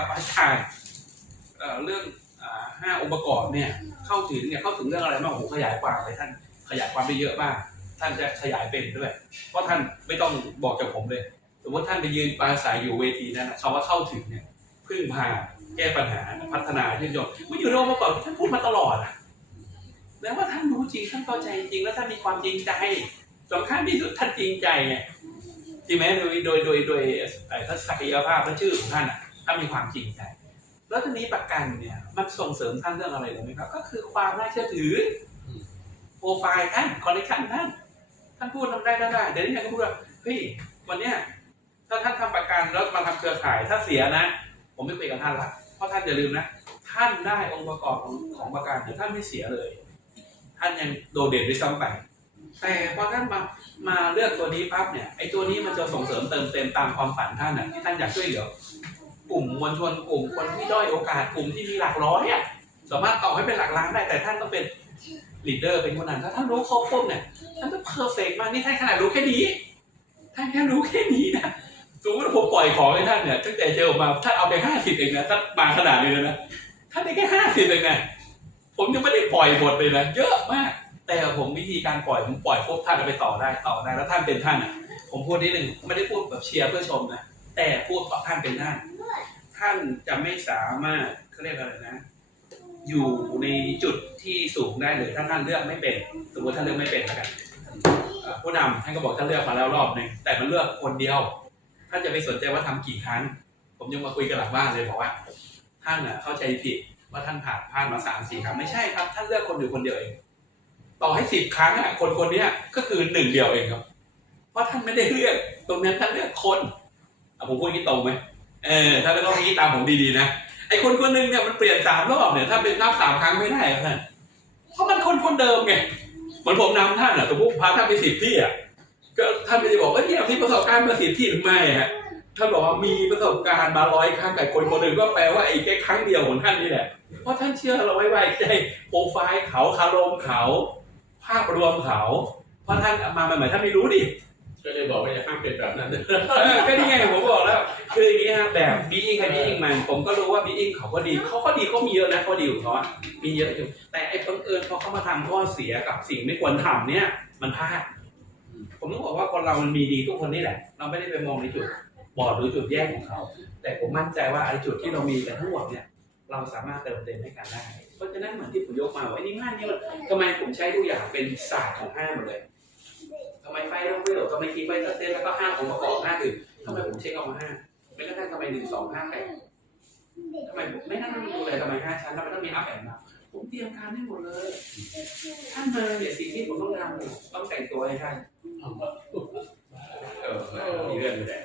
กับอาจารย์เอ่อเรื่องห้าองค์ประกอบเนี่ยเข้าถึงเนี่ยเข้าถึงเรื่องอะไรบ้างโอ้ขยายความไปท่านขยายความไปเยอะมาก ท่านจะขยายเป็นด้วย เพราะท่านไม่ต้องบอกจากผมเลย สมมติท่านไปยืนปราศัยอยู่เวทีนั้นคำว่าเข้าถึงเนี่ยพึ่งพาแก้ปัญหาพัฒนาที่นชมมันอยู่ในองค์ประกอบที่ท่านพูดมาตลอดอะแล้วว่าท่านรู้จริงท่านเข้าใจจริงแล้วท่านมีความจริงใจสำคัญที่สุดท่านจริงใจไงจริงไหมโดยโดยโดยโดยทัศนียภาพและชื่อของท่านอะ ท่ามีความจริงใจ แล้วทีนี้ประกันเนี่ย มันส่งเสริมท่านเรื่องอะไรรู้ไหมครับ ก็คือความน่าเชื่อถือโปรไฟล์ท่านคอนเนคชั่นท่านท่านพูดทำได้ได้ได้เดี๋ยวนี้ท่านก็พูดว่าเฮ้ยวันเนี้ยถ้าท่านทำประกันแล้วมาทำเครือข่ายถ้าเสียนะ ผมไม่คุยกับท่านละเพราะท่านอย่าลืมนะ ท่านได้องค์ประกอบของของประกันแต่ท่านไม่เสียเลย ท่านยังโดดเด่นด้วยซ้ำไปแต่พอท่านมามาเลือกตัวนี้ปั๊บเนี่ยไอ้ตัวนี้มันจะส่งเสริมเติมเต็มตามความฝันท่านนะที่ท่านอยากช่วยเหลือ กลุ่มมวลชนกลุ่มคนที่ด้อยโอกาสกลุ่มที่มีหลักร้อยอะสามารถต่อให้เป็นหลักล้านได้แต่ท่านต้องเป็นลีดเดอร์เป็นคนนั้นถ้าท่านรู้ครบปุ๊บเนี่ยท่านต้องเพอร์เฟกมากนี่ท่านขนาดรู้แค่นี้ท่านแค่รู้แค่นี้นะสมมติว่าผมปล่อยของให้ท่านเนี่ยตั้งแต่เจอออกมาท่านเอาไปห้าสิบเองนะท่านมาขนาดนี้เลยนะท่านได้แค่ห้าสิบเองนะผมยังไม่ได้ปล่อยหมดเลยนะเยอะมาก แต่ผมวิธีการปล่อยผมปล่อยปุ๊บท่านเอาไปต่อได้ต่อได้แล้วท่านเป็นท่านอะผมพูดนิดนึงไม่ได้พูดแบบเชียร์เพื่อชมนะแต่พูดเพราะท่านเป็นท่าน ท่านจะไม่สามารถเขาเรียกอะไรนะ อยู่ในจุดที่สูงได้เลยถ้าท่านเลือกไม่เป็น สมมติท่านเลือกไม่เป็นแล้วกันผู้นำท่านก็บอกท่านเลือกมาแล้วรอบหนึ่งแต่มันเลือกคนเดียวท่านจะไปสนใจว่าทำกี่ครั้ง ผมยังมาคุยกันหลังบ้านเลยบอกว่าท่านอะเข้าใจผิดว่าท่านผ่านผ่านมาสามสี่ครั้งไม่ใช่ครับ ท่านเลือกคนอยู่คนเดียวเองต่อให้สิบครั้งอะคนคนนี้ยก็คือหนึ่งเดียวเองครับ เพราะท่านไม่ได้เลือก ตรงนั้นท่านเลือกคนอะผมพูดอย่างนี้ตรงไหม เออถ้าไม่ต้องนี้ตามผมดีๆนะไอ้คนคนหนึ่งเนี่ยมันเปลี่ยนสามรอบเนี่ยถ้าเป็นนับสามครั้งไม่ได้ครับท่านเพราะมันคนคนเดิมไงเหมือนผมนำท่านอะสมมติพาท่านไปสิบที่อะก็ท่านไม่ได้บอกว่าเนี่ยมีประสบการณ์มาสิบที่หรือไม่ฮะท่านบอกว่ามีประสบการณ์มาร้อยครั้งกับคนคนหนึ่งก็แปลว่าไอ้แค่ครั้งเดียวของท่านนี่แหละเพราะท่านเชื่อเราไว้ไว้ใจโปรไฟล์เขาคารมเขา ภาพรวมเขา เพราะท่านมาใหม่ๆท่านไม่รู้ดิ ก็เลยบอกว่าอย่าห้ามเป็นแบบนั้น เออก็นี่ไงผมบอกแล้ว คืออย่างนี้ฮะแบบบีอิงใครบีอิงมันผมก็รู้ว่าบีอิงเขาก็ดีเขาก็ดีเขามีเยอะนะเขาดีของเขาอะมีเยอะอยู่แต่ไอ้บังเอิญพอเขามาทำข้อเสียกับสิ่งไม่ควรทำเนี่ย มันพลาดผมต้องบอกว่าคนเรามันมีดีทุกคนนี่แหละ เราไม่ได้ไปมองในจุดบอดหรือจุดแย่ของเขา แต่ผมมั่นใจว่าไอ้จุดที่เรามีกันทั้งหมดเนี่ย เราสามารถเติมเต็มให้กันได้เพราะฉะนั้นเหมือนที่ผมยกมาว่าไอ้นี่ง่ายนี่มันทำไมผมใช้ทุกอย่างเป็นศาสตร์ของห้าหมดเลยำไมไฟต้องเวลทำไมคีย์ไฟเซตแล้วก็ห้าองค์ประกอบห้าอื่นทำไมผมเช็คเอามาห้าไม่กระทั่งทำไมหนึ่งสองห้าแปดทำไมผมไม่นั่งดูเลยทำไมห้าชั้นทำไมต้องมีอัพแอนด์มาผมเตรียมการให้หมดเลยท่านมาเนี่ยสิ่งที่ผมต้องทำต้องแต่งตัวให้ท่านเออมีเรื่องอยู่แหละ